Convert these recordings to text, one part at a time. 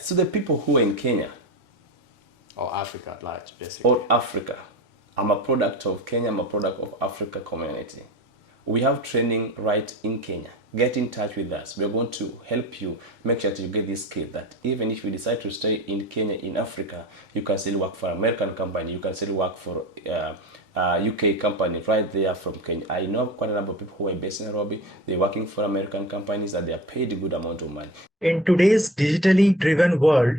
So the people who are in Kenya, or Africa at large, basically. or Africa, I'm a product of Kenya, I'm a product of Africa community. We have training right in Kenya. Get in touch with us. We're going to help you make sure that you get this skill that even if you decide to stay in Kenya, in Africa, you can still work for American company, you can still work for UK company right there from Kenya. I know quite a number of people who are based in Nairobi, they're working for American companies and they're paid a good amount of money. In today's digitally driven world,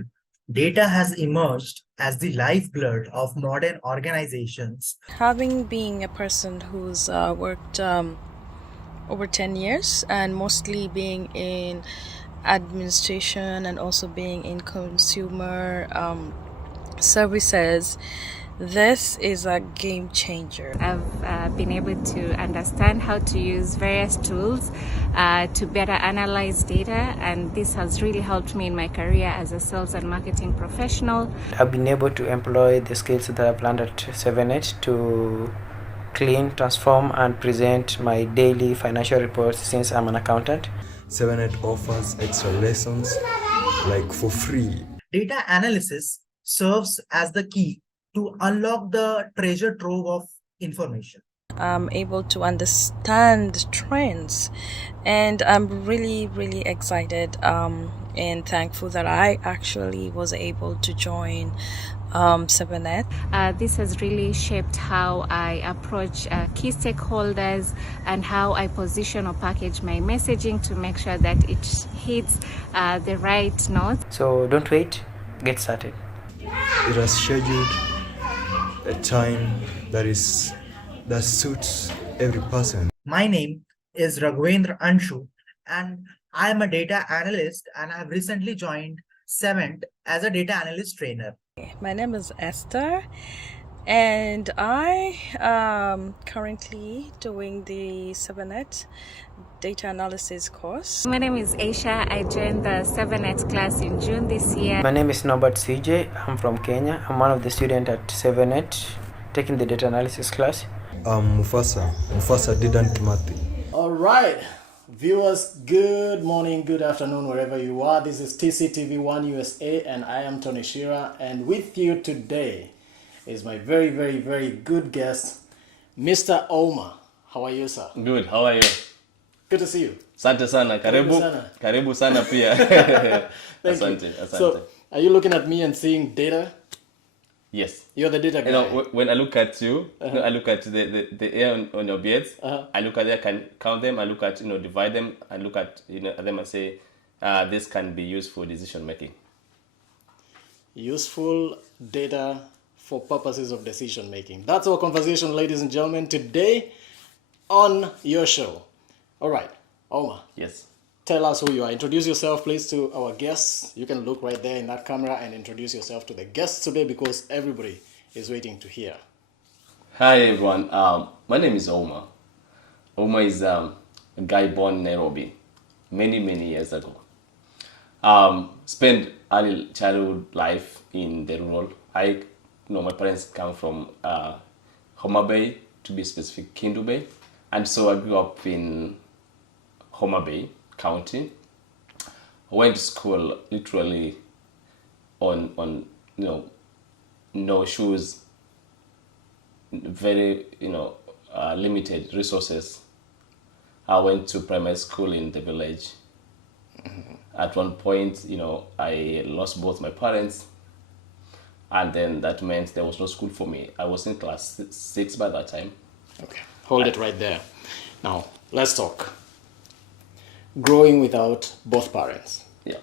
data has emerged as the lifeblood of modern organizations. Having been a person who's worked over 10 years and mostly being in administration and also being in consumer services, this is a game changer. I've been able to understand how to use various tools to better analyze data, and this has really helped me in my career as a sales and marketing professional. I've been able to employ the skills that I've learned at 7-8 to clean, transform, and present my daily financial reports since I'm an accountant. 7-8 offers extra lessons like for free. Data analysis serves as the key to unlock the treasure trove of information. I'm able to understand trends, and I'm really excited and thankful that I actually was able to join 7-8. This has really shaped how I approach key stakeholders and how I position or package my messaging to make sure that it hits the right notes. So don't wait, get started. It has scheduled a time that suits every person. My name is Raghavendra Anshu, and I am a data analyst, and I have recently joined 7th as a data analyst trainer. My name is Esther, and I am currently doing the 7-8 data analysis course. My name is Aisha. I joined the 7X class in June this year. My name is Norbert CJ. I'm from Kenya. I'm one of the students at 7-8 taking the data analysis class. Mufasa didn't matter. All right, viewers, good morning, good afternoon, wherever you are. This is TCTV1 USA, and I am Tony Shira. And with you today is my very good guest, Mr. Ouma. How are you, sir? Good, how are you? Good to see you. Asante sana, karibu sana pia. Asante. So, are you looking at me and seeing data? Yes. You're the data guy. You know, when I look at you, I look at the air on your beards. I look at it, I can count them. I look at, divide them. I look at, them and say, this can be used for decision making. Useful data for purposes of decision making. That's our conversation, ladies and gentlemen, today on your show. All right, Ouma. Yes. Tell us who you are. Introduce yourself, please, to our guests. You can look right there in that camera and introduce yourself to the guests today because everybody is waiting to hear. Hi, everyone. My name is Ouma. Ouma is a guy born in Nairobi many years ago. Spent early childhood life in the rural. My parents come from Homa Bay, to be specific, Kindu Bay. And so I grew up in Homa Bay County. I went to school literally on no shoes, very limited resources. I went to primary school in the village. At one point, I lost both my parents, and then that meant there was no school for me. I was in class 6 by that time. Okay, hold it right there. Now, let's talk. Growing without both parents. Yeah.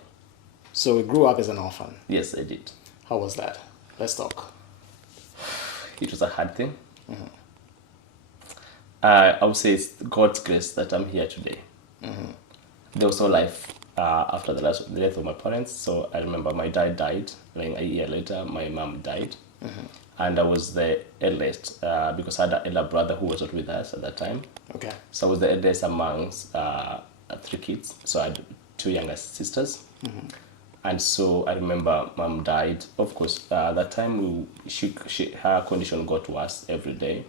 So we grew up as an orphan. Yes, I did. How was that? Let's talk. It was a hard thing. I would say it's God's grace that I'm here today. There was no life after the death of my parents. So I remember my dad died. Like a year later, my mom died. And I was the eldest because I had an elder brother who was not with us at that time. Okay. So I was the eldest amongst 3 kids. So I had 2 younger sisters. And so I remember mom died. Of course, that time her condition got worse every day.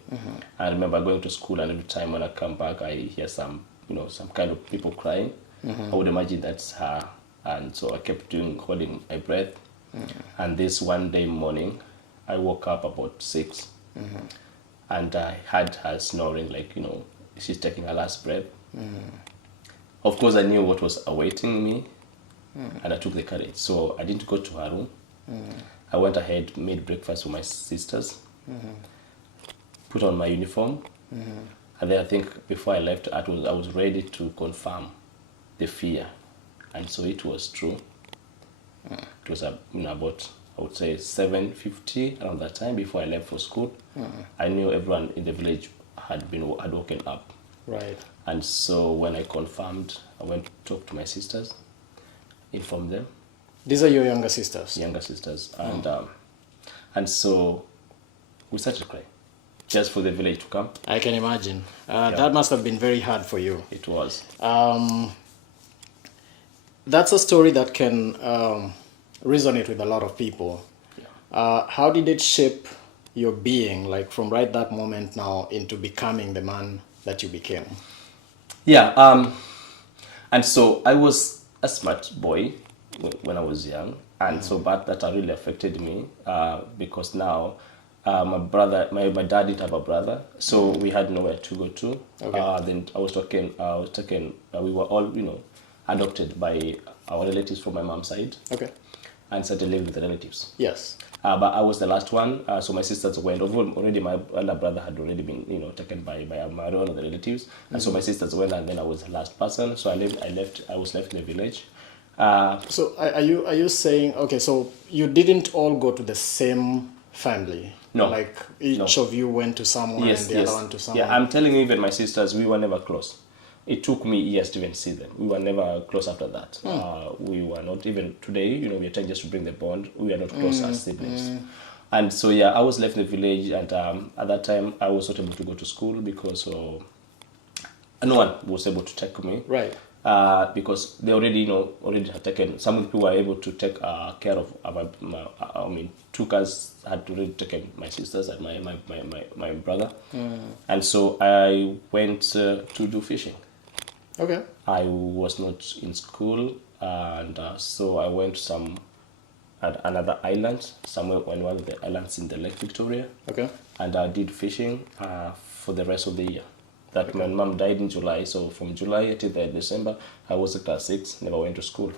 I remember going to school, and every time when I come back, I hear some kind of people crying. I would imagine that's her and so I kept holding my breath. And this one day morning, I woke up about 6, and I had her snoring, like, she's taking her last breath. Of course, I knew what was awaiting me, and I took the courage. So I didn't go to her room. I went ahead, made breakfast for my sisters, put on my uniform, and then I think before I left, I was ready to confirm the fear, and so it was true. It was about, I would say, 7:50 around that time before I left for school. I knew everyone in the village had woken up. Right. And so when I confirmed, I went to talk to my sisters, informed them. These are your younger sisters? Younger sisters. And so we started crying, just for the village to come. I can imagine. That must have been very hard for you. It was. That's a story that can resonate with a lot of people. How did it shape your being, like from right that moment now into becoming the man that you became? Yeah, and so I was a smart boy when I was young, and so but that really affected me because now my dad didn't have a brother, so we had nowhere to go to. Then we were all adopted by our relatives from my mom's side. Okay. And started living with the relatives. Yes. But I was the last one, so my sisters went. Already my elder brother had already been, taken by one of the relatives, and so my sisters went, and then I was the last person. So I was left in the village. So are you saying, okay, so you didn't all go to the same family? No. Like each of you went to someone and the other one to someone? Yeah, I'm telling you, even my sisters, we were never close. It took me years to even see them. We were never close after that. We were not even today, we are trying just to bring the bond. We are not close as siblings. And so, I was left in the village, and at that time, I was not able to go to school because no one was able to take me. Right. Because they already had taken, some of the people were able to take care of, took us, had already taken my sisters and my brother. And so I went to do fishing. Okay. I was not in school, and so I went to another island, somewhere on one of the islands in the Lake Victoria. Okay. And I did fishing for the rest of the year. My mom died in July, so from July till December, I was in class 6, never went to school.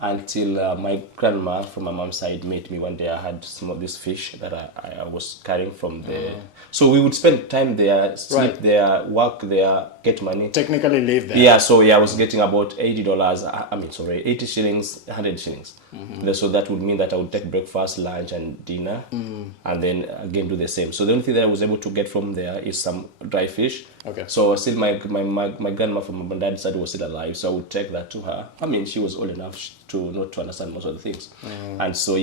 Until my grandma from my mom's side met me one day. I had some of this fish that I was carrying from the... So we would spend time there, sleep there, work there, get money. Technically live there. Yeah, so I was getting about $80, 80 shillings, 100 shillings. So that would mean that I would take breakfast, lunch, and dinner, and then again do the same. So the only thing that I was able to get from there is some dry fish. Okay. So still my grandma from my dad's side was still alive, so I would take that to her. She was old enough to not to understand most of the things. And so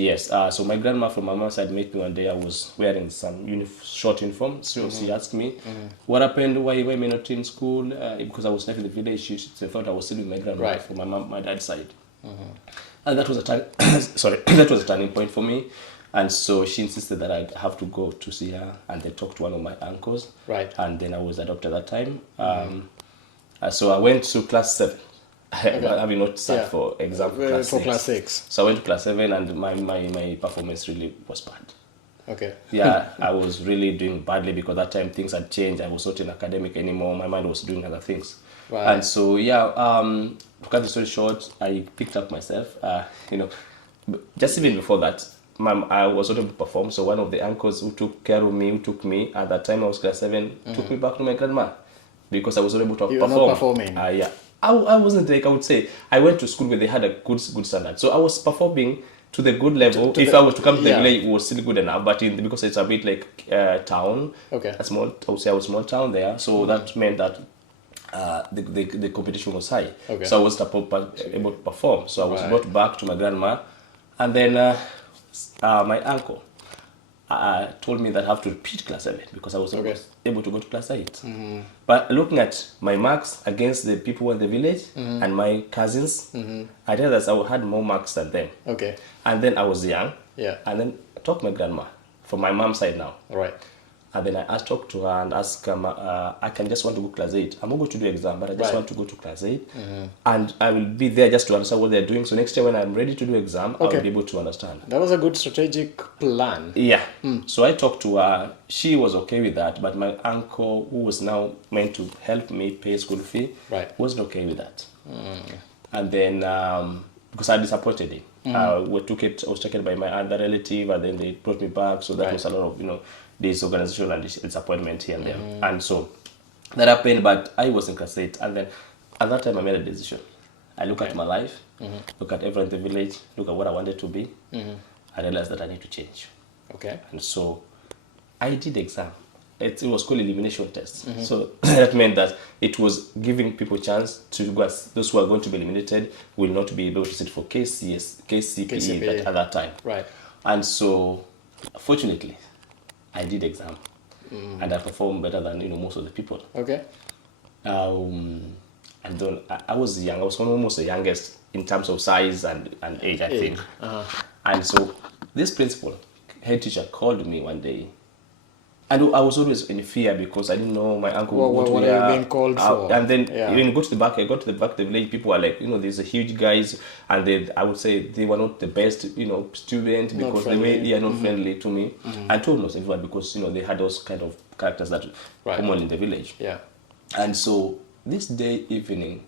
so my grandma from my mom's side met me one day. I was wearing some short uniform, so she asked me, what happened, why am I not in school? Because I was left in the village, she thought I was still with my grandma from my dad's side. And that was that was a turning point for me. And so she insisted that I have to go to see her and then talk to one of my uncles. Right. And then I was adopted at that time. So I went to class 7. Having not sat for exam for class 6. So I went to class 7, and my performance really was bad. Okay. Yeah, I was really doing badly because that time things had changed. I was not in academic anymore. My mind was doing other things. Right. And so to cut the story short, I picked up myself. Just even before that, I was not able to perform. So one of the uncles who took care of me, at that time I was class 7, took me back to my grandma because I was not able to perform. You were not performing. Yeah. I wasn't I would say, I went to school where they had a good standard. So I was performing to the good level. If I was to come to the village, it was still good enough. But because it's a bit like town, I would say I was a small town there. So that meant that the competition was high. Okay. So I wasn't able to perform. So I was brought back to my grandma. And then my uncle told me that I have to repeat class 7 because I was able to go to class 8. But looking at my marks against the people in the village and my cousins, I realized I had more marks than them. Okay. And then I was young. Yeah. And then I talked to my grandma from my mom's side now. Right. And then I talked to her and asked her, I can just want to go class 8. I'm not going to do exam, but I just want to go to class 8. And I will be there just to understand what they're doing. So next year when I'm ready to do exam, I'll be able to understand. That was a good strategic plan. Yeah. So I talked to her. She was okay with that. But my uncle, who was now meant to help me pay school fee, wasn't okay with that. And then, because I disappointed him. I was taken by my other relative, and then they brought me back. So that was a lot of, this organization and disappointment here and there. And so that happened, but I was in class 8. And then at that time I made a decision. I look at my life, look at everyone in the village, look at what I wanted to be. I realized that I need to change. And so I did exam. It was called elimination test. So that meant that it was giving people a chance to go. Those who are going to be eliminated will not be able to sit for KCPE at that time. And so fortunately, I did exam, and I performed better than most of the people. And then I was young. I was almost the youngest in terms of size and age, I think. And so this principal, head teacher, called me one day, and I was always in fear because I didn't know my uncle. What are you being called for? And then when I got to the back of the village, people were like, these are huge guys, and I would say they were not the best, student because they were not friendly to me. And to almost everyone because they had those kind of characters that were common in the village. And so this day evening,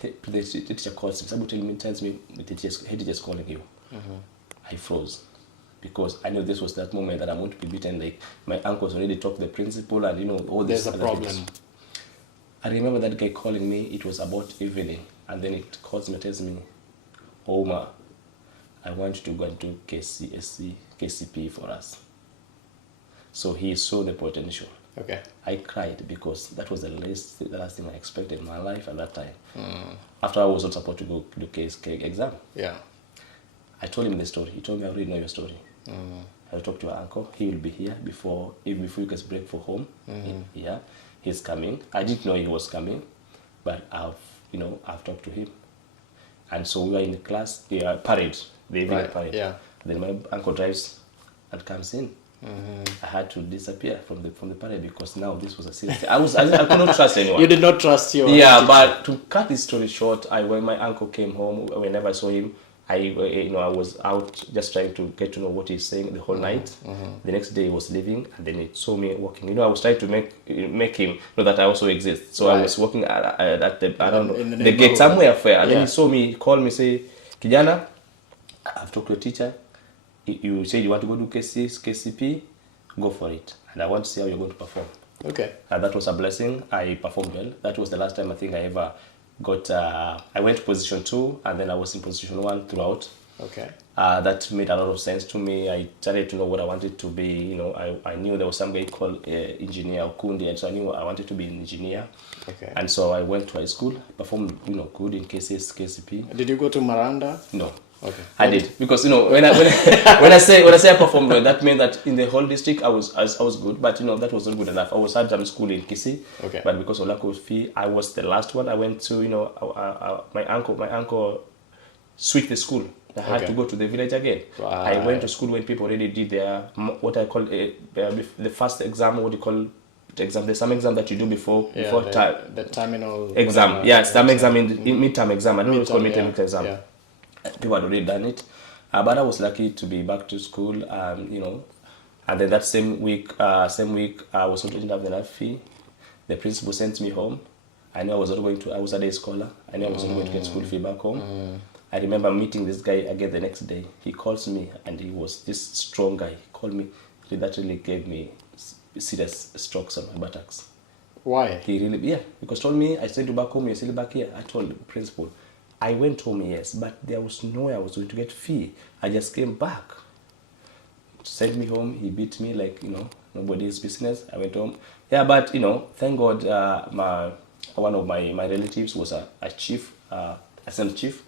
the teacher calls me. Somebody tells me the head teacher is calling you. I froze. Because I know this was that moment that I want to be beaten. Like my uncles already talked to the principal, and all this. There's a problem. Things. I remember that guy calling me. It was about evening, and then it calls me and tells me, "Ouma, I want you to go and do KCP for us." So he saw the potential. I cried because that was the last thing I expected in my life at that time. After I was not supposed to go do KSK exam. I told him the story. He told me, I already know your story. I talked to your uncle. He will be here before you guys break for home. He's coming. I didn't know he was coming, but I've talked to him. And so we were in the class, parade, the evening parade. Then my uncle drives and comes in. I had to disappear from the parade because now this was a serious thing. I could not trust anyone. You did not trust your but to cut this story short, when my uncle came home, whenever I saw him, I was out just trying to get to know what he's saying the whole night. The next day he was leaving, and then he saw me walking. I was trying to make him know that I also exist. So I was walking at the gate somewhere fair, and then he saw me, called me, say, "Kijana, I've talked to your teacher. You said you want to go do KCP, go for it. And I want to see how you're going to perform." And that was a blessing. I performed well. That was the last time I think I ever got, I went to position 2, and then I was in position 1 throughout. That made a lot of sense to me. I started to know what I wanted to be. I knew there was some guy called Engineer Okundi, and so I knew I wanted to be an engineer. And so I went to high school, performed good in KCP. Did you go to Maranda? No. I did, because when I say I performed well, that meant that in the whole district I was good, but that was not good enough. I was had some school in Kisii, but because of lack of fee, I was the last one. I went to my uncle switched the school. I had to go to the village again. I went to school when people already did their what I call the first exam. What do you call the exam? There's some exam that you do before the terminal exam. Some exam in midterm exam. I don't know what it's called midterm exam. People had already done it, but I was lucky to be back to school, and then that same week I didn't have enough fee. The principal sent me home. I knew I was a day scholar. I knew I was not going to get school fee back home. I remember meeting this guy again the next day. He calls me, and he was this strong guy. He called me. That really gave me serious strokes on my buttocks. Why? He really, because told me, I sent you back home, you're still back here. I told the principal. I went home, yes, but there was no way I was going to get fee. I just came back. Sent me home, he beat me like, nobody's business. I went home. But, thank God one of my relatives was a chief, assistant chief.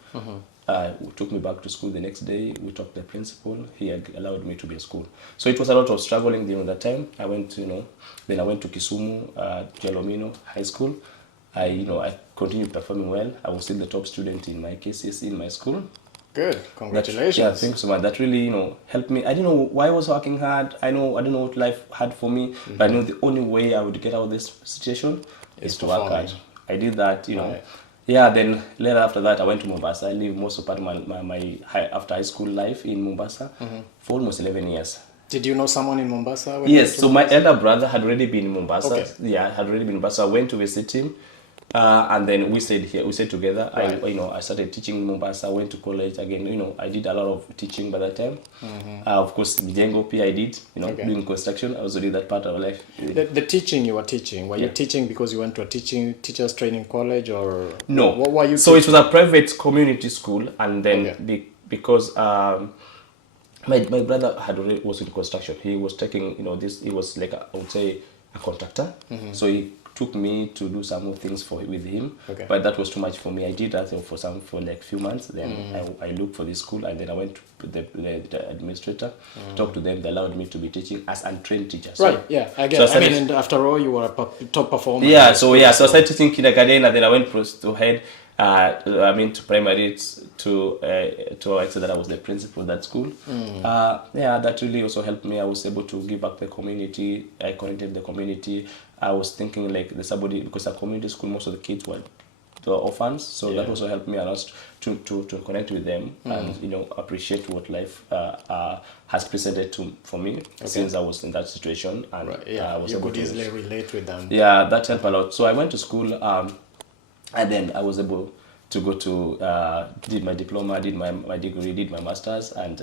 Took me back to school the next day. We talked to the principal. He allowed me to be in school. So it was a lot of struggling during that time. I went to, then I went to Kisumu, Jalomino High School. I continued performing well. I was still the top student in my KCSE in my school. Good. Congratulations. Yeah, thanks so much. That really, helped me. I didn't know why I was working hard. I didn't know what life had for me, but I know the only way I would get out of this situation is to work hard. I did that, Right. Yeah, then later after that, I went to Mombasa. I lived most of part of my after high school life in Mombasa for almost 11 years. Did you know someone in Mombasa? When you Yes, went to so my Mombasa? elder brother had already been in Mombasa. Okay. Yeah, had already been in Mombasa. I went to visit him, and then we stayed here. We stayed together. Right. I started teaching in Mombasa. Went to college again. I did a lot of teaching by that time. Of course, Mijengo P I did. Okay. Doing construction. I also did that part of life. The teaching you were teaching, were you teaching because you went to a teachers training college, or No. What were you? So it teaching? was a private community school, and then Okay. because my brother was in construction. He was taking he was like I would say a contractor. So he took me to do some of things with him. Okay. But that was too much for me. I did that for like few months. Then I looked for this school, and then I went to the administrator, talked to them. They allowed me to be teaching as untrained teacher. So, Right. Yeah. I get. So I I started- mean, and after all, you were a top performer. yeah, so I started teaching kindergarten, and then I went to head, to primary to I said that I was the principal of that school. That really also helped me. I was able to give back to the community. I connected the community. I was thinking like there's somebody, because a community school, most of the kids were orphans, so that also helped me a lot to connect with them and appreciate what life has presented for me since I was in that situation, and Right. Yeah. I was You able could to easily relate with them. yeah, that helped a lot. So I went to school, and then I was able to go to did my diploma, did my degree, did my masters, and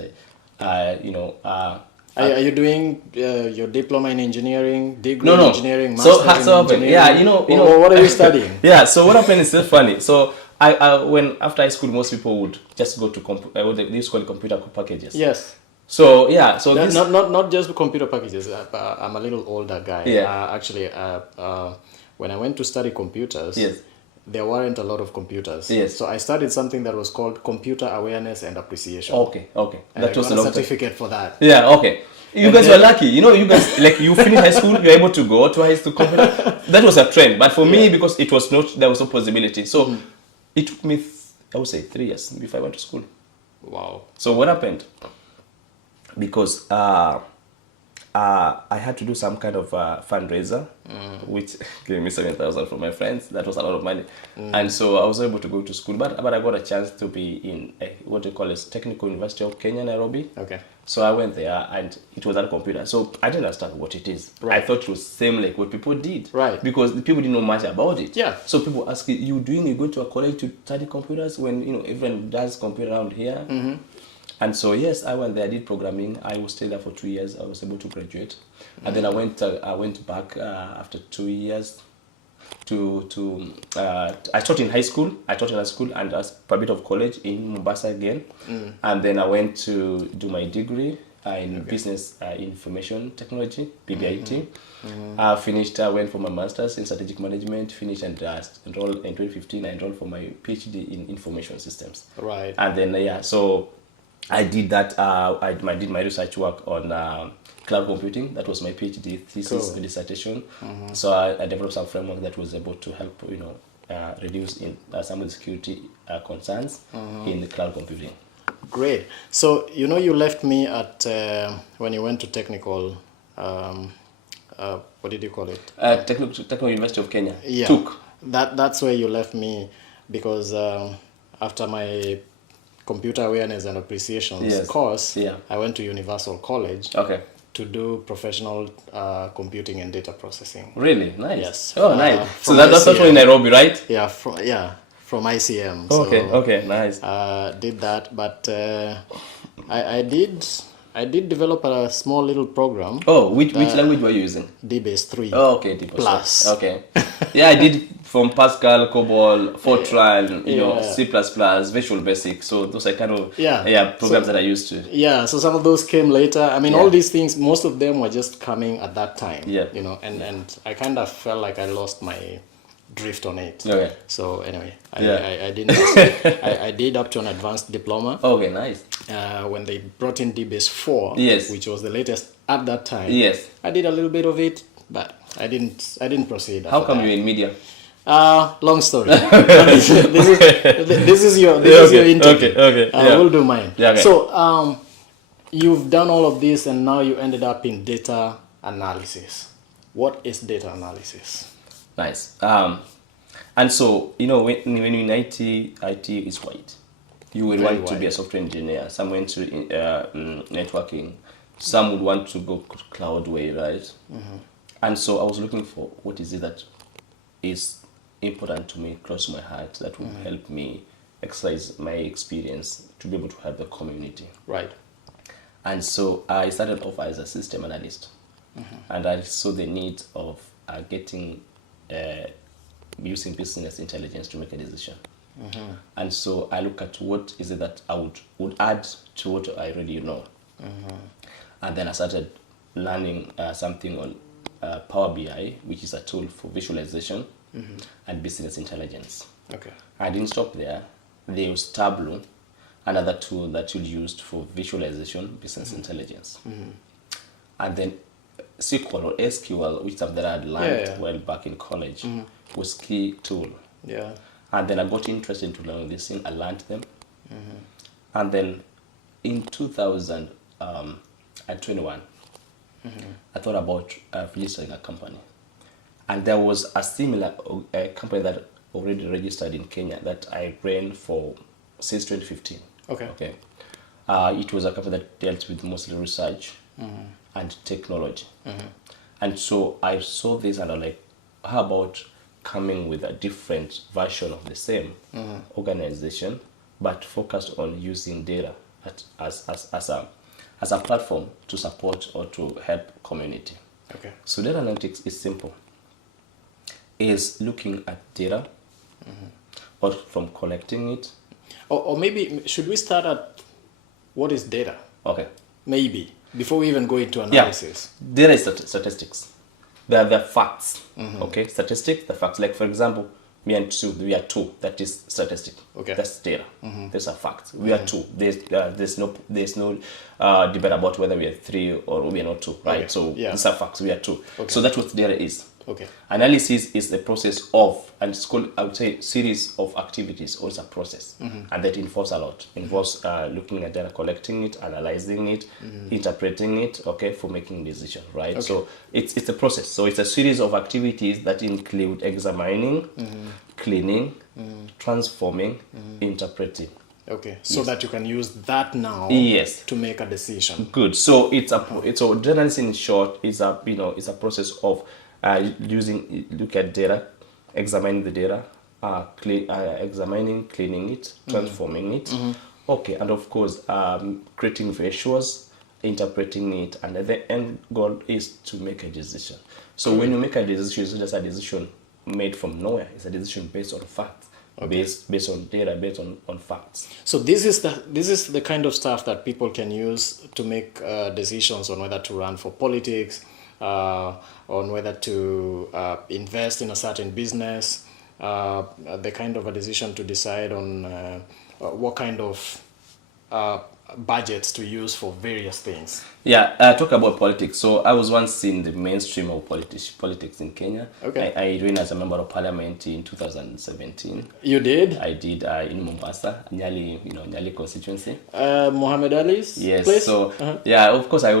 Are you doing your diploma in engineering, degree no, in no. engineering, So master's in happened. engineering? Yeah, What are you studying? Yeah, so what happened is so funny. So I when after high school, most people would just go to what they used to call computer packages. Yes. So yeah, so this Not just computer packages. I'm a little older guy. Yeah. Actually, when I went to study computers, Yes. there weren't a lot of computers. Yes. So I studied something that was called computer awareness and appreciation. Okay. And I got a certificate for that. Yeah, okay. You guys were lucky. You guys, like, you finish high school, you're able to go to high school computer. That was a trend. But for me, because it was not, there was no possibility. So it took me, I would say, 3 years before I went to school. Wow. So what happened? Because I had to do some kind of fundraiser, which gave me 7,000 from my friends. That was a lot of money. And so I was able to go to school. But I got a chance to be in what they call Technical University of Kenya, Nairobi. Okay. So I went there, and it was on computer. So I didn't understand what it is. Right. I thought it was same like what people did. Right. Because the people didn't know much about it. Yeah. So people ask you going to a college to study computers when everyone does computer around here. And so yes, I went there, I did programming. I was stayed there for 2 years. I was able to graduate, and then I went back after 2 years I taught in high school. I taught in high school and a bit of college in Mombasa again, and then I went to do my degree in business information technology, BBIT. I finished. I went for my master's in strategic management. Finished and enrolled in 2015. I enrolled for my PhD in information systems. Right. And then so I did that. I did my research work on cloud computing. That was my PhD thesis Cool. dissertation. So I developed some framework that was able to help reduce some of the security concerns in the cloud computing. Great. So you left me at when you went to technical. What did you call it? Technical University of Kenya. Yeah. Took. That's where you left me, because after my computer awareness and appreciation course, I went to Universal College to do professional computing and data processing. Really nice. Yes. Oh, nice. So from that's also in Nairobi, right? Yeah. From ICM. Okay. Nice. Did that, but I did develop a small little program. Oh, which language were you using? DBase 3. Oh, okay, DBase Plus. Okay. Yeah, I did from Pascal, COBOL, Fortran, C++, Visual Basic. So those are kind of programs that I used to. Yeah, so some of those came later. I mean, all these things, most of them were just coming at that time. Yeah. And I kind of felt like I lost my drift on it. Okay. So anyway, Yeah. I didn't. I did up to an advanced diploma. Okay, nice. When they brought in DBase 4, Yes. which was the latest at that time. Yes. I did a little bit of it, but I didn't proceed. How after come that. you're in media? Long story. This is your interview. Okay. Yeah. We'll do mine. Yeah, okay. So you've done all of this, and now you ended up in data analysis. What is data analysis? Nice. And so, you know, when in IT is white. You will Very want to be a wide. software engineer. Some went to networking. Some would want to go cloud way, right? And so I was looking for what is it that is important to me, close to my heart, that will help me exercise my experience to be able to help the community. Right. And so I started off as a system analyst, and I saw the need of using business intelligence to make a decision. And so I look at what is it that I would add to what I already know. And then I started learning something on Power BI, which is a tool for visualization and business intelligence. Okay. I didn't stop there. They used Tableau, another tool that you used for visualization, business intelligence. And then SQL or SQL, which something that I had learned while back in college, was key tool. Yeah. And then I got interested into learning this thing. I learned them. And then in 2021, I thought about registering a company. And there was a similar company that already registered in Kenya that I ran for since 2015. Okay. It was a company that dealt with mostly research and technology. And so I saw this and I'm like, how about coming with a different version of the same organization, but focused on using data as a platform to support or to help community. Okay. So data analytics is simple. Is looking at data or from collecting it. Or maybe should we start at what is data? Okay. Maybe before we even go into analysis. Yeah. Data is statistics. They are the facts. Okay. Statistics, the facts. Like for example, me and two, we are two. That is statistic. Okay. That's data. Those are facts. We are two. There's no debate about whether we are three or we are not two, right? Okay. So Yeah. these are facts. We are two. Okay. So that's what data is. Okay. Analysis is the process of, and it's called, I would say, series of activities, or it's a process, and that involves a lot. Involves looking at data, collecting it, analyzing it, interpreting it, okay, for making decision, right? So it's a process. So it's a series of activities that include examining, cleaning, transforming, interpreting. Okay. So that you can use that now. Yes. To make a decision. Good. So so journalism in short is a process of look at data, examining the data, examining, cleaning it, transforming it. Okay, and of course, creating visuals, interpreting it, and the end goal is to make a decision. So when you make a decision, it's not just a decision made from nowhere. It's a decision based on facts, based on data, based on facts. So this is the kind of stuff that people can use to make decisions on whether to run for politics, on whether to invest in a certain business, the kind of a decision to decide on what kind of budgets to use for various things. Yeah, talk about politics. So I was once in the mainstream of politics in Kenya. Okay. I ran as a member of parliament in 2017. You did? I did in Mombasa, Nyali constituency. Muhammad Ali's Yes. place? So yeah, of course I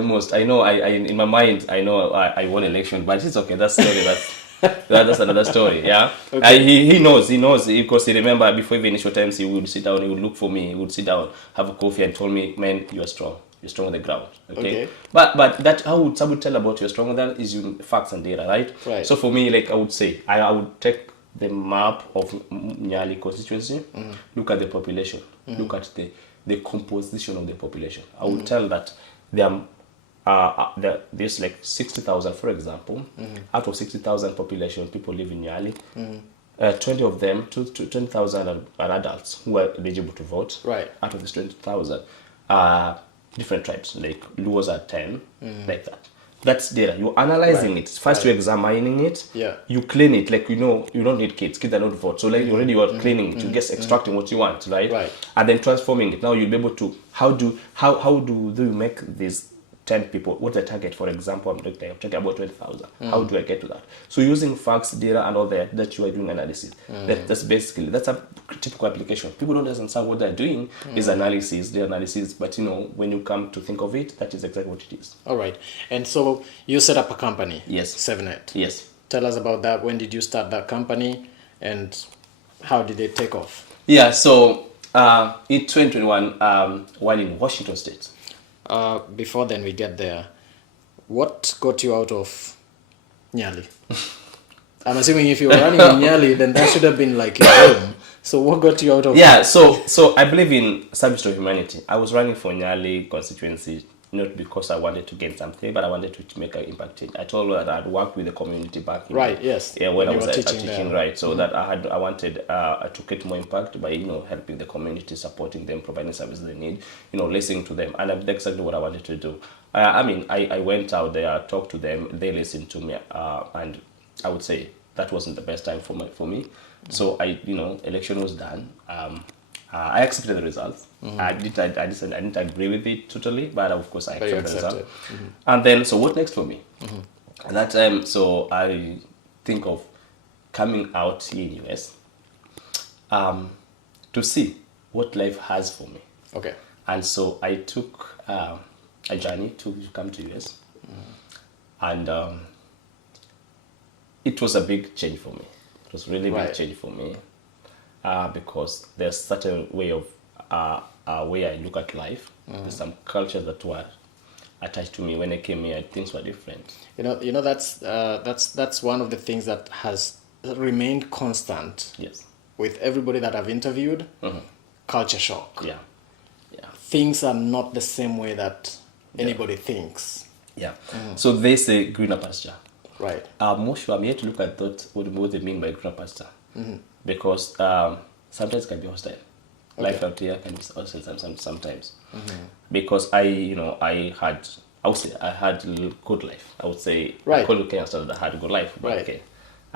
know I in my mind I know I won election, but it's okay. That's story. That's another story. Yeah. Okay. He knows because he remember before even initial times he would sit down, he would look for me, he would sit down, have a coffee, and told me, man, you are strong. You're strong on the ground. Okay. But that how would someone tell about you're strong on that is using facts and data, right? Right. So for me, like I would say, I would take the map of Nyali constituency, look at the population, look at the composition of the population. I would tell that there's like 60,000, for example. Out of 60,000 population, people live in Nyali. 20 of them, 20,000 are adults who are eligible to vote. Right. Out of these 20,000, different tribes, like Luos are 10, like that. That's data. You're analyzing it. First, you're examining it. Yeah. You clean it. Like, you don't need kids. Kids are not vote. So, like, already you are cleaning it. You're just extracting what you want, right? Right. And then transforming it. Now you'll be able to, how do you make this 10 people, what's the target? For example, I'm talking about 20,000. How do I get to that? So using facts, data, and all that you are doing analysis. That's basically, that's a typical application. People don't understand what they're doing is analysis, the analysis, but when you come to think of it, that is exactly what it is. All right. And so you set up a company. Yes. 7-8. Yes. Tell us about that. When did you start that company and how did it take off? Yeah, so in 2021, while in Washington State. Before then we get there, what got you out of Nyali? I'm assuming if you were running in Nyali, then that should have been like your home. So what got you out of? Yeah, so I believe in service to humanity. I was running for Nyali constituency not because I wanted to gain something, but I wanted to make an impact. I told her that I'd worked with the community back in when I was teaching, right? So that I wanted to create more impact by helping the community, supporting them, providing services they need, listening to them, and that's exactly what I wanted to do. I went out there, talked to them, they listened to me, and I would say that wasn't the best time for me. So election was done. I accepted the results. I didn't agree with it totally, but of course I accepted the result. And then, so what next for me? At that time, so I think of coming out here in US to see what life has for me. Okay. And so I took a journey to come to US, and it was a big change for me. It was really big change for me. Because there's such a way of way I look at life. There's some cultures that were attached to me when I came here. Things were different. That's one of the things that has remained constant. Yes. With everybody that I've interviewed, culture shock. Yeah. Things are not the same way that anybody thinks. Yeah. So they say greener pasture. Right. I'm not sure. I'm yet to look at what they mean by greener pasture. Because sometimes it can be hostile. Life out here can be hostile sometimes. Because I had a good life. I would say, according to Kenyan standards, I had a good life. Okay.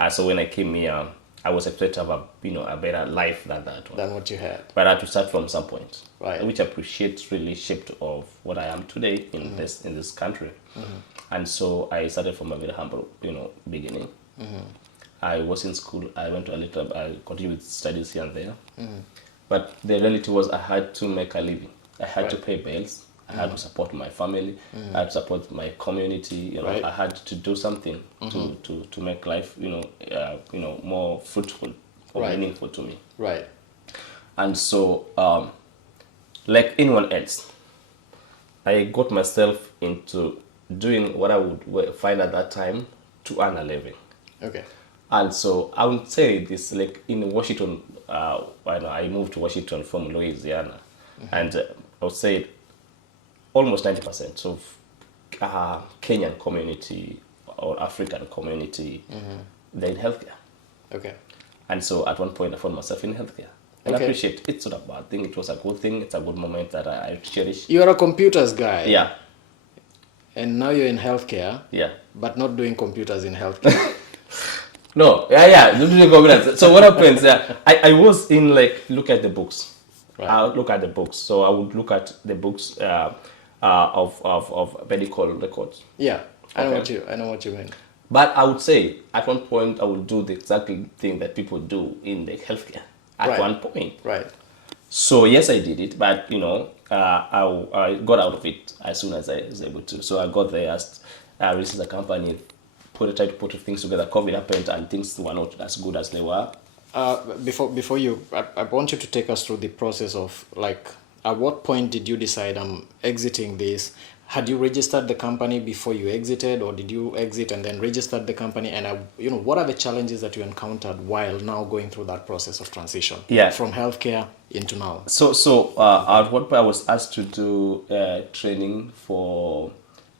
So when I came here, I was expected to have a better life than that one. Than what you had. But I had to start from some point. Right. Which I appreciate really shaped of what I am today in this country. And so I started from a very humble, beginning. I was in school. I went to I continued with studies here and there. But the reality was I had to make a living. I had to pay bills. I had to support my family. I had to support my community. I had to do something to make life, more fruitful or meaningful to me. Right. And so, like anyone else, I got myself into doing what I would find at that time to earn a living. Okay. And so I would say this, like in Washington, I moved to Washington from Louisiana, and I would say almost 90% of Kenyan community or African community, they're in healthcare. Okay. And so at one point I found myself in healthcare. And I appreciate it. It's not a bad thing. It was a good thing. It's a good moment that I cherish. You're a computers guy. Yeah. And now you're in healthcare. Yeah. But not doing computers in healthcare. No, so what happens? I was in look at the books. Right. I would look at the books. So I would look at the books of medical records. Yeah, I know what you mean. But I would say at one point I would do the exact thing that people do in the healthcare. At one point. Right. So yes, I did it, but I got out of it as soon as I was able to. So I got there, researched the company, tried to put things together. COVID happened and things were not as good as they were. Before you, I want you to take us through the process of at what point did you decide I'm exiting this? Had you registered the company before you exited, or did you exit and then registered the company? And what are the challenges that you encountered while now going through that process of transition? Yeah. From healthcare into now. So at one point I was asked to do training for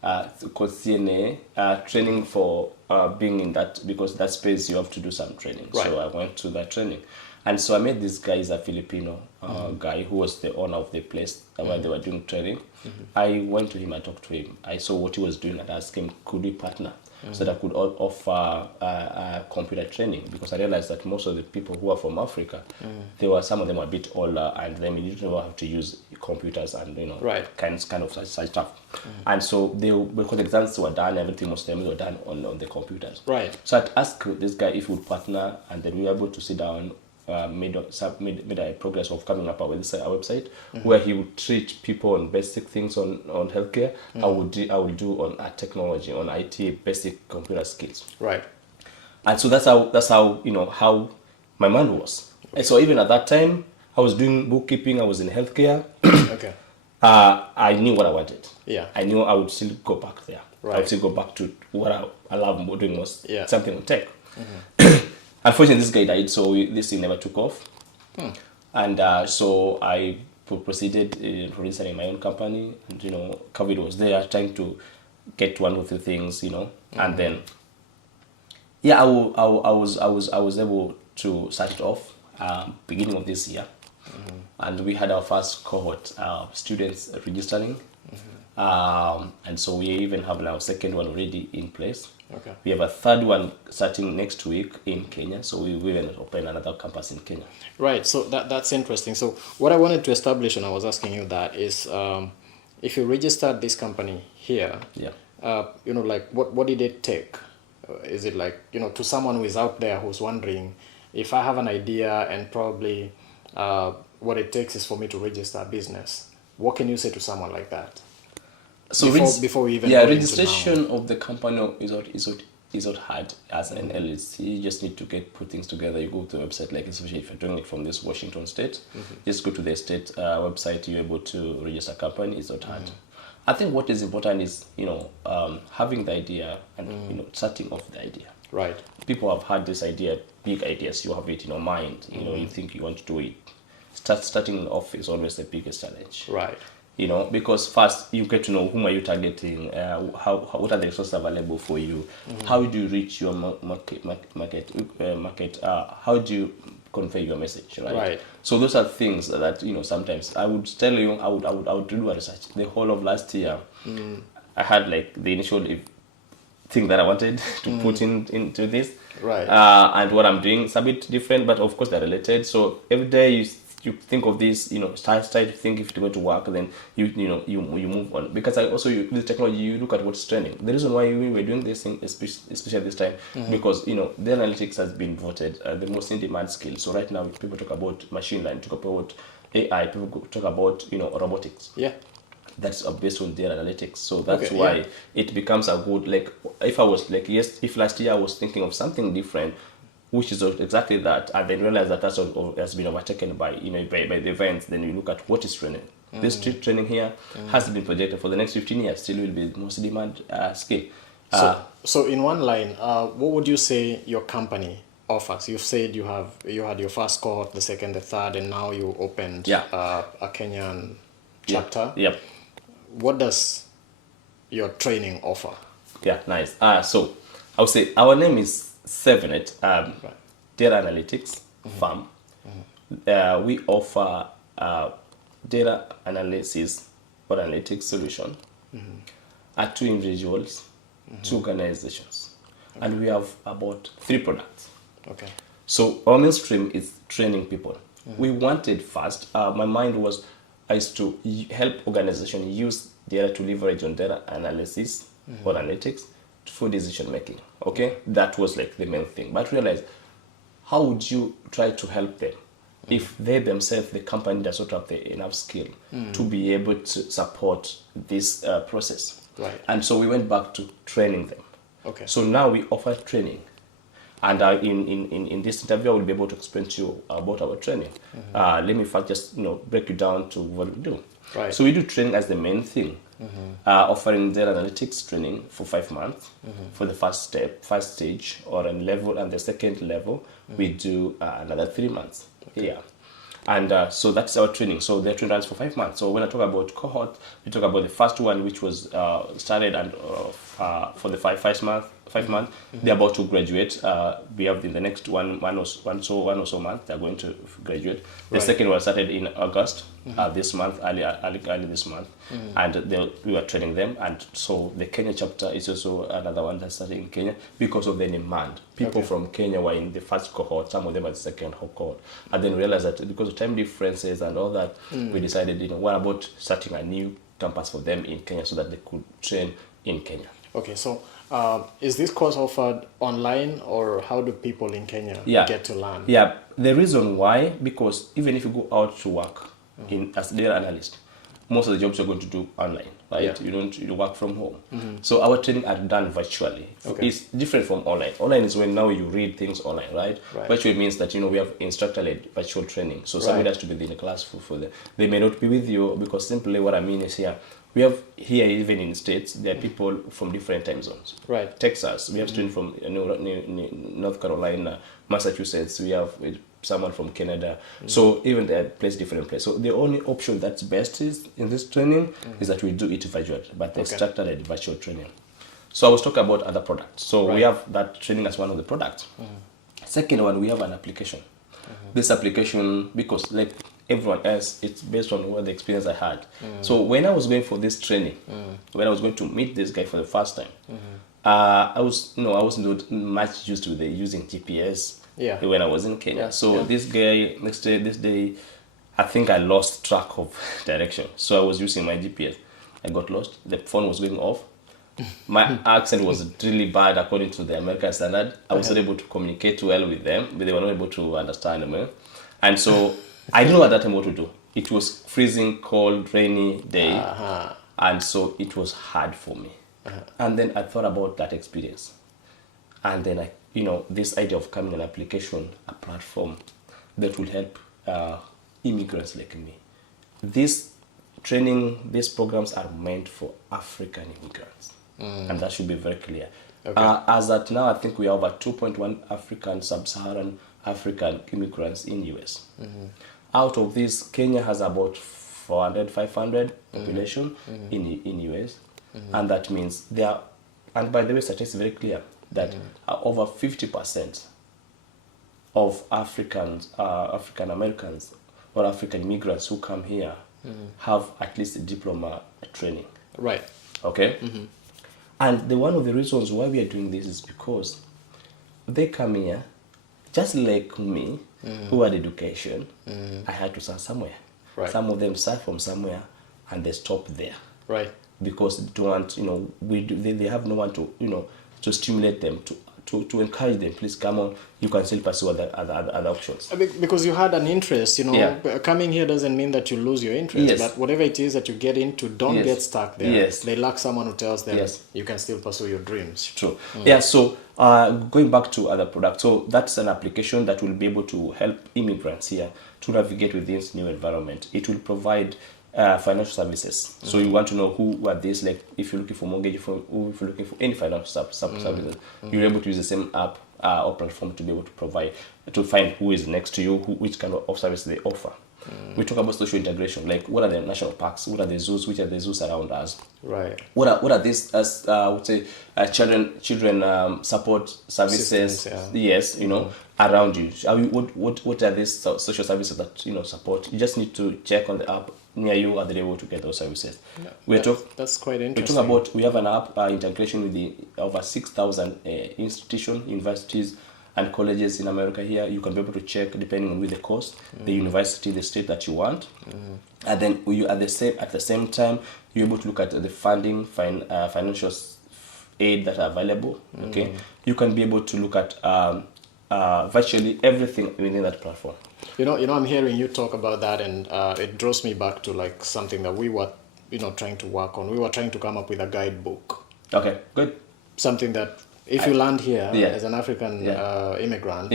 called CNA, training for being in that, because that space you have to do some training. Right. So I went to that training. And so I met this guy, is a Filipino guy who was the owner of the place where they were doing training. I went to him, I talked to him. I saw what he was doing and asked him, could we partner so that I could offer computer training? Because I realized that most of the people who are from Africa, some of them were a bit older, and they didn't know how to use computers and kind of such stuff. And so because the exams were done, everything most of them were done on the computers. Right. So I'd asked this guy if he would partner, and then we were able to sit down. Made a progress of coming up with a website where he would treat people on basic things on healthcare. I would do on technology, on IT, basic computer skills. Right. And so that's how how my mind was. And so even at that time, I was doing bookkeeping. I was in healthcare. Okay. I knew what I wanted. Yeah. I knew I would still go back there. Right. I would still go back to what I love doing most. Yeah. Something on tech. Unfortunately, this guy died, so this thing never took off. And so I proceeded in registering my own company, and COVID was there, trying to get one or two things, and then I was able to start it off beginning of this year, and we had our first cohort students registering, and so we even have our second one already in place. Okay. We have a third one starting next week in Kenya, so we will open another campus in Kenya. Right, so that's interesting. So what I wanted to establish, and I was asking you that, is if you registered this company here, like what did it take? Is it like, to someone who is out there who's wondering, if I have an idea and probably what it takes is for me to register a business, what can you say to someone like that? So before we even registration of the company is not hard as an LLC. You just need to put things together. You go to the website, like especially if you're doing it from this Washington state, just go to the state website. You're able to register a company. It's not hard. I think what is important is having the idea and starting off the idea. Right. People have had this idea, big ideas. You have it in your mind. You think you want to do it. Starting off is always the biggest challenge. Right. Because first you get to know whom are you targeting, what are the resources available for you, how do you reach your market, how do you convey your message, right? Right. So those are things that sometimes I would tell you I would do a research. The whole of last year, I had like the initial thing that I wanted to put into this, right? And what I'm doing is a bit different, but of course they're related. So every day you think of this, start to think if it's going to work, then you move on. Because with technology, you look at what's trending. The reason why we were doing this thing, especially at this time, because the analytics has been voted the most in demand skill. So right now, people talk about machine learning, talk about AI, people talk about robotics. Yeah. That's based on data analytics. So that's why it becomes a good, like, if last year I was thinking of something different, which is exactly that, and then realize that has been overtaken by by the events. Then you look at what is training. This training here has been projected for the next 15 years. Still will be the most demand skill. So in one line, what would you say your company offers? You've said you had your first cohort, the second, the third, and now you opened a Kenyan chapter. Yep. What does your training offer? Yeah, nice. So I would say our name is 7-8 data analytics firm. We offer data analysis or analytics solution at 2 individuals, 2 organizations, and we have about 3 products. Okay. So our mainstream is training people. We wanted first, my mind was to help organizations use data to leverage on data analysis or analytics for decision making. Okay, that was like the main thing. But realize, how would you try to help them if they themselves, the company, does not have the enough skill to be able to support this process? Right. And so we went back to training them. Okay. So now we offer training, and in this interview I will be able to explain to you about our training. Let me first just break it down to what we do. Right. So we do training as the main thing. Offering data analytics training for 5 months for the first stage or a level, and the second level we do another 3 months. Okay. Yeah, and so that's our training. So the training runs for 5 months. So when I talk about cohort, we talk about the first one, which was started and for the five months. They're about to graduate. We have in the next one or so month they're going to graduate. The second one started in August this month, early this month, and we were training them. And so the Kenya chapter is also another one that started in Kenya because of the demand. People from Kenya were in the first cohort, some of them at the second cohort, and then realized that because of time differences and all that, we decided, what about starting a new campus for them in Kenya so that they could train in Kenya. Okay, so is this course offered online, or how do people in Kenya get to learn? Yeah, the reason why, because even if you go out to work as a data analyst, most of the jobs you're going to do online, right? You work from home. So our training are done virtually. It's different from online. Online is when now you read things online, right? Virtual means that we have instructor-led virtual training. So somebody has to be in the class for them. They may not be with you, because simply what I mean is here. We have here, even in the States, there are people from different time zones. Right. Texas, we have students from North Carolina, Massachusetts, we have someone from Canada. So even they're placed different places. So the only option that's best is in this training is that we do it virtual, but the instructor-led virtual training. So I was talking about other products. So we have that training as one of the products. Second one, we have an application. This application, because like everyone else, it's based on what the experience I had. So when I was going for this training, when I was going to meet this guy for the first time, I was not much used to using GPS when I was in Kenya. So this guy, this day, I think I lost track of direction. So I was using my GPS. I got lost. The phone was going off. My accent was really bad according to the American standard. I was not able to communicate well with them, but they were not able to understand me. And so I didn't know at that time what to do. It was freezing, cold, rainy day. And so it was hard for me. And then I thought about that experience. And then this idea of coming an application, a platform that will help immigrants like me. This training, these programs are meant for African immigrants. And that should be very clear. As at now, I think we have over 2.1 African, sub-Saharan African immigrants in US. Out of this, Kenya has about 400, 500 population in US. And that means and by the way, statistics is very clear that over 50% of African Americans or African immigrants who come here have at least a diploma training. Right. Okay? And one of the reasons why we are doing this is because they come here, just like me, who had education, I had to start somewhere. Right. Some of them start from somewhere and they stop there. Right. Because they don't want, they have no one to, to stimulate them, to encourage them. Please come on, you can still pursue other options. Because you had an interest, coming here doesn't mean that you lose your interest, but whatever it is that you get into, don't get stuck there. Yes. They lack someone who tells them you can still pursue your dreams. True. Yeah, so going back to other products, so that's an application that will be able to help immigrants here to navigate with this new environment. It will provide financial services. So you want to know who are these, like if you're looking for mortgage, if you're looking for any financial services, you're able to use the same app or platform to be able to find who is next to you, which kind of service they offer. We talk about social integration, like what are the national parks, what are the zoos, which are the zoos around us. Right. What are these I would say children support services? Yes, around you. What are these social services that support? You just need to check on the app near you, are they able to get those services? That's quite interesting. We have an app integration with the over 6,000 institutions, universities, and colleges in America here. You can be able to check depending on the course, the university, the state that you want, and then you at the same time you're able to look at the funding, financial aid that are available. Okay, you can be able to look at virtually everything within that platform. I'm hearing you talk about that, and it draws me back to like something that we were, trying to work on. We were trying to come up with a guidebook. Okay, good. Something that if you land here as an African immigrant,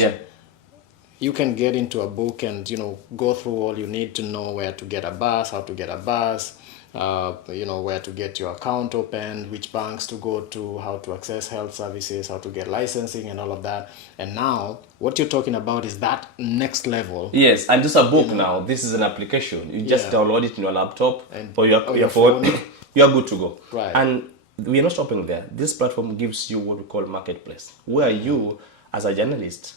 you can get into a book and go through all you need to know: where to get a bus, how to get a bus, where to get your account opened, which banks to go to, how to access health services, how to get licensing and all of that. And now what you're talking about is that next level. Yes, and this is a book now. This is an application. You just download it in your laptop or your phone. You're good to go. Right. And we are not stopping there. This platform gives you what we call marketplace, where you, as a journalist,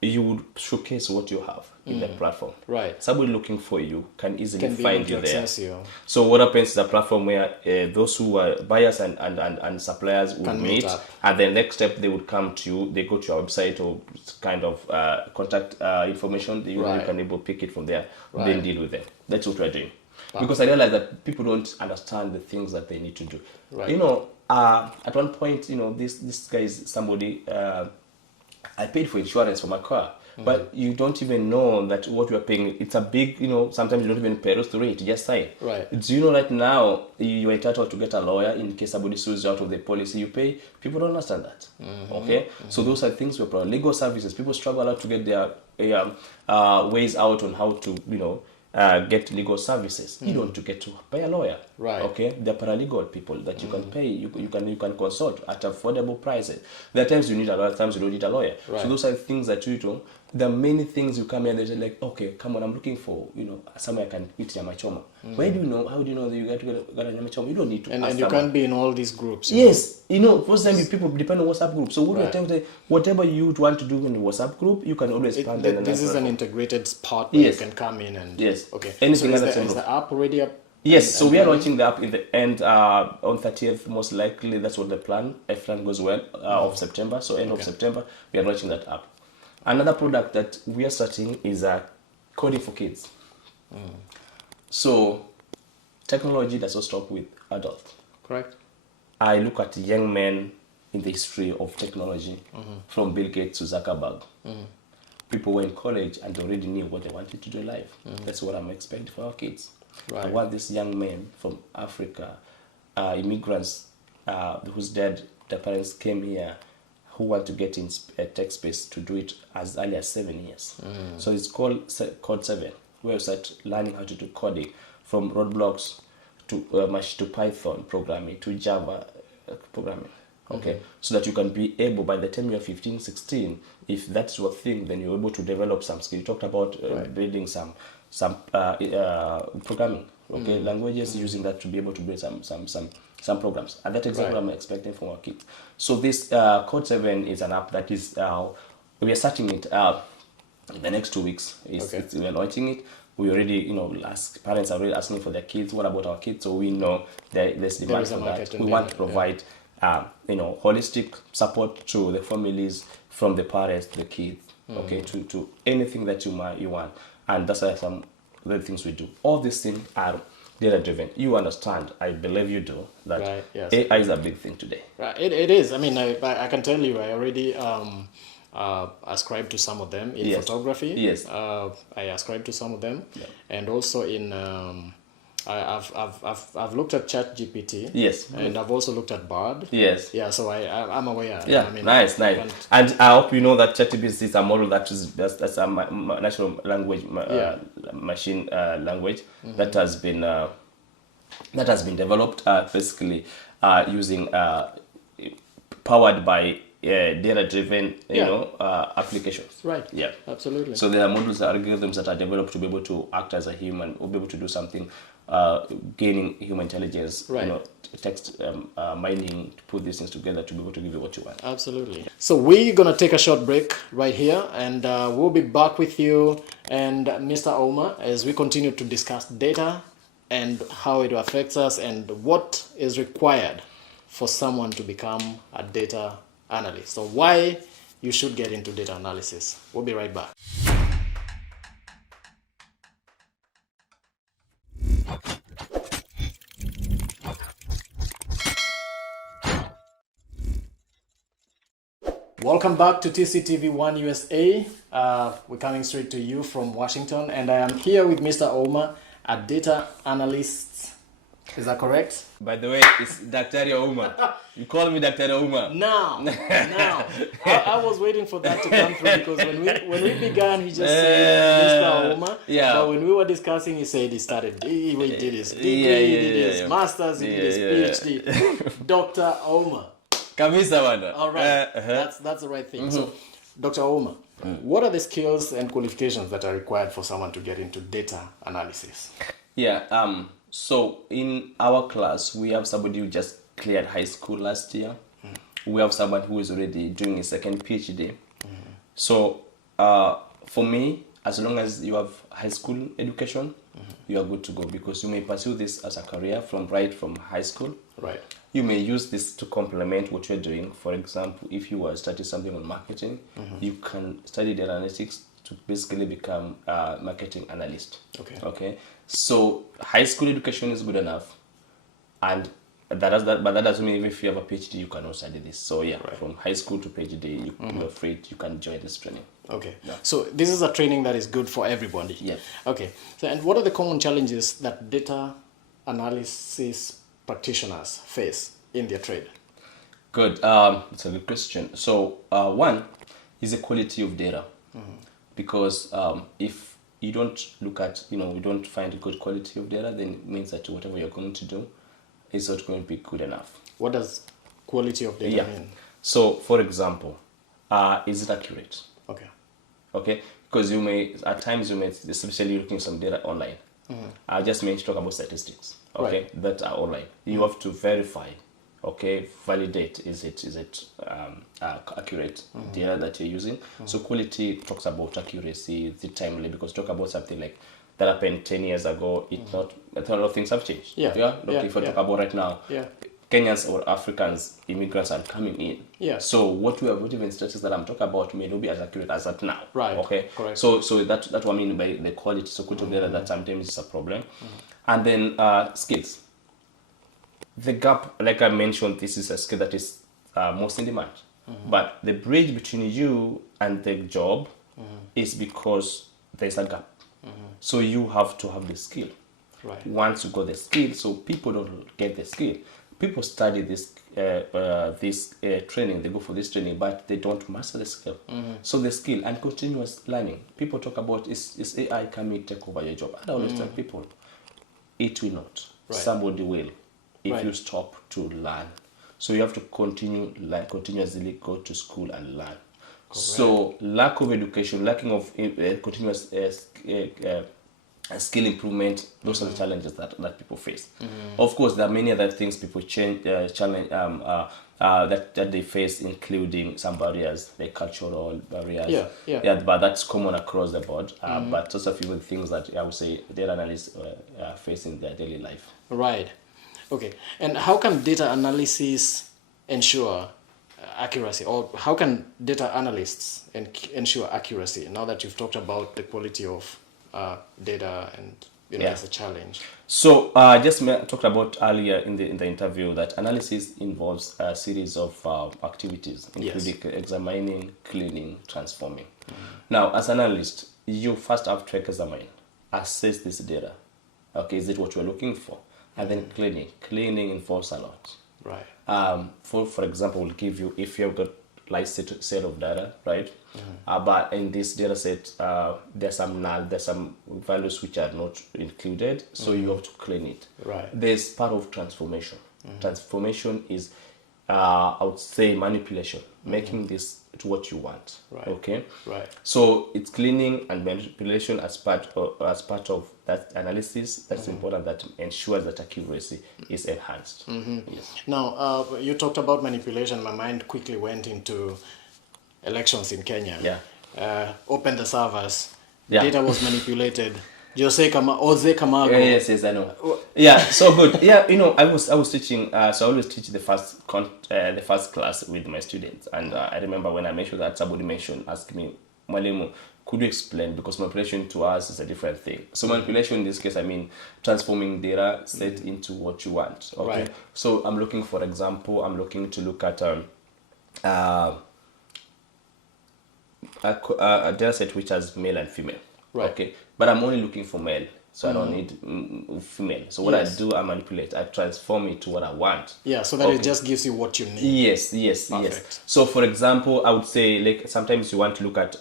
you would showcase what you have in the platform. Right. Somebody looking for you can easily Can be find able to you there. access you. So what happens is a platform where those who are buyers and suppliers would Can meet meet, up. and the next step they would come to you. They go to your website or kind of contact information. You Right. can able to pick it from there. Right. Then deal with them. That's what we're doing. Because I realize that people don't understand the things that they need to do. Right. You know, at one point, you know, this guy is somebody. I paid for insurance for my car, but you don't even know that what you are paying. It's a big, you know. Sometimes you don't even pay through it. You just sign. Right. Do you know right now you are entitled to get a lawyer in case somebody sues you out of the policy you pay? People don't understand that. Okay, so those are things we're proud. Legal services. People struggle a lot to get their ways out on how to, you know, get legal services. You don't get to pay a lawyer. Right. Okay. They're paralegal people that you can pay. You can consult at affordable prices. There are times you need a lawyer, times you don't need a lawyer. Right. So those are things that you do. There are many things you come here. They're like, okay, come on, I'm looking for, you know, somewhere I can eat nyama choma. Where do you know? How do you know that you get a nyama choma? You don't need to. And ask you someone. can't be in all these groups. Yes, you know, most time people depend on WhatsApp group. So what Right. we're telling you, whatever you would want to do in the WhatsApp group, you can always plan that. This is an integrated part where Yes. you can come in and Yes. Okay. Anything so other than is the app already up? Yes, and- so and we are running? launching the app in the end on 30th, most likely. That's what the plan. If plan goes well, of September. So end of September, we are launching that app. Another product that we are starting is coding for kids. So technology does not stop with adults. Correct. I look at young men in the history of technology, from Bill Gates to Zuckerberg. People were in college and they already knew what they wanted to do in life. That's what I'm expecting for our kids. Right. I want these young men from Africa, immigrants whose their parents came here, who want to get in tech space to do it as early as 7 years. So it's called Code 7, where you start learning how to do coding from roadblocks to Python programming to Java programming. Okay, so that you can be able, by the time you're 15, 16, if that's your thing, then you're able to develop some skill. You talked about building some programming, okay, languages, using that to be able to build some programs. And that's exactly what I'm expecting from our kids. So this Code 7 is an app that is, we are starting it in the next 2 weeks. We are launching it. We already, you know, parents are already asking for their kids. What about our kids? So we know there's demand for that. We want to provide, you know, holistic support to the families, from the parents to the kids, okay, to anything that you want. And that's some of the things we do. All these things are data driven. You understand, I believe you do, that Right, yes. AI is a big thing today. Right. It is. I mean, I can tell you, I already ascribe to some of them in photography. Yes. I ascribe to some of them, and also in I've looked at ChatGPT. Yes. And I've also looked at Bard. Yes. Yeah. So I'm aware. Yeah, I mean, nice. And I hope you know that ChatGPT is a model that's a natural language machine language that has been developed basically using powered by data-driven applications. Right. Yeah. Absolutely. So there are models, algorithms that are developed to be able to act as a human, or be able to do something, gaining human intelligence, Right. you know, text mining, to put these things together to be able to give you what you want. Absolutely. So we're going to take a short break right here, and we'll be back with you and Mr. Ouma as we continue to discuss data and how it affects us and what is required for someone to become a data analyst. So why you should get into data analysis. We'll be right back. Welcome back to TCTV1 USA. We're coming straight to you from Washington, and I am here with Mr. Ouma, a data analyst. Is that correct? By the way, it's Dr. Ouma. You call me Dr. Ouma. Now. I was waiting for that to come through, because when we began, he just said Mr. Ouma. Yeah. But when we were discussing, he said he did his degree, he did his master's, he did his PhD. Dr. Ouma. Kamisa bana. All right, that's the right thing. So, Dr. Ouma, what are the skills and qualifications that are required for someone to get into data analysis? Yeah. So in our class, we have somebody who just cleared high school last year. We have someone who is already doing a second PhD. So for me, as long as you have high school education, you are good to go, because you may pursue this as a career from high school. Right. You may use this to complement what you're doing. For example, if you are studying something on marketing, you can study data analytics to basically become a marketing analyst. Okay. So high school education is good enough, and but that doesn't mean if you have a PhD, you cannot study this. So yeah, from high school to PhD, you're free. You can join this training. Okay. Yeah. So this is a training that is good for everybody. Yeah. Okay. So, and what are the common challenges that data analysis practitioners face in their trade? Good. It's a good question. So one is the quality of data, because if you don't look at, you don't find a good quality of data, then it means that whatever you're going to do is not going to be good enough. What does quality of data mean? So, for example, is it accurate? Okay, because at times you may, especially looking at some data online. I just meant to talk about statistics. Okay, that are online. You have to verify. Okay, validate. Is it accurate data that you're using? So quality talks about accuracy. Is it timely? Because talk about something like that happened 10 years ago. It's not. A lot of things have changed. If I talk about right now, Kenyans or Africans, immigrants are coming in. So what even statistics that I'm talking about may not be as accurate as that now. Right. Okay. Correct. So that's what I mean by the quality. So quality of data that sometimes is a problem. And then skills. The gap, like I mentioned, this is a skill that is most in demand. But the bridge between you and the job is because there's a gap. So you have to have the skill. Right. Once you got the skill, so people don't get the skill. People study this training, they go for this training, but they don't master the skill. So the skill and continuous learning. People talk about, is AI coming to take over your job? I don't understand people. It will not. Somebody will, if you stop to learn. So you have to continuously go to school and learn. So lack of education, lacking of continuous skill improvement, those are the challenges that people face. Of course, there are many other things people that they face, including some barriers, like cultural barriers. But that's common across the board. But those are a few of the things that I would say data analysts face in their daily life. Right. Okay. And how can data analysis ensure accuracy, or how can data analysts ensure accuracy, now that you've talked about the quality of data and as a challenge? So just talked about earlier in the interview that analysis involves a series of activities, including examining, cleaning, transforming. Now, as an analyst, you first have to examine, assess this data. Okay, is it what you're looking for? And then cleaning. Cleaning involves a lot. Right. For example, we'll give you, if you've got like set of data, right? But in this data set, there's some values which are not included, so you have to clean it. Right. There's part of transformation. Transformation is, I would say, manipulation, making this to what you want. Right. Okay. Right. So it's cleaning and manipulation as part of that analysis. That's important. That ensures that accuracy is enhanced. Yes. Now, you talked about manipulation. My mind quickly went into elections in Kenya. Open the servers. Data was manipulated. Oze Kamago. Yes, I know. Yeah, so good. Yeah, I was teaching. So I always teach the first class with my students, and I remember when I mentioned that, somebody asked me, Mwalimu, could you explain? Because manipulation to us is a different thing. So manipulation in this case, I mean transforming data set into what you want. Okay. Right. So I'm looking to look at a data set which has male and female. Right. Okay, but I'm only looking for male, so I don't need female. So what I do, I manipulate, I transform it to what I want. Yeah, so that it just gives you what you need. Yes. So for example, I would say, like, sometimes you want to look at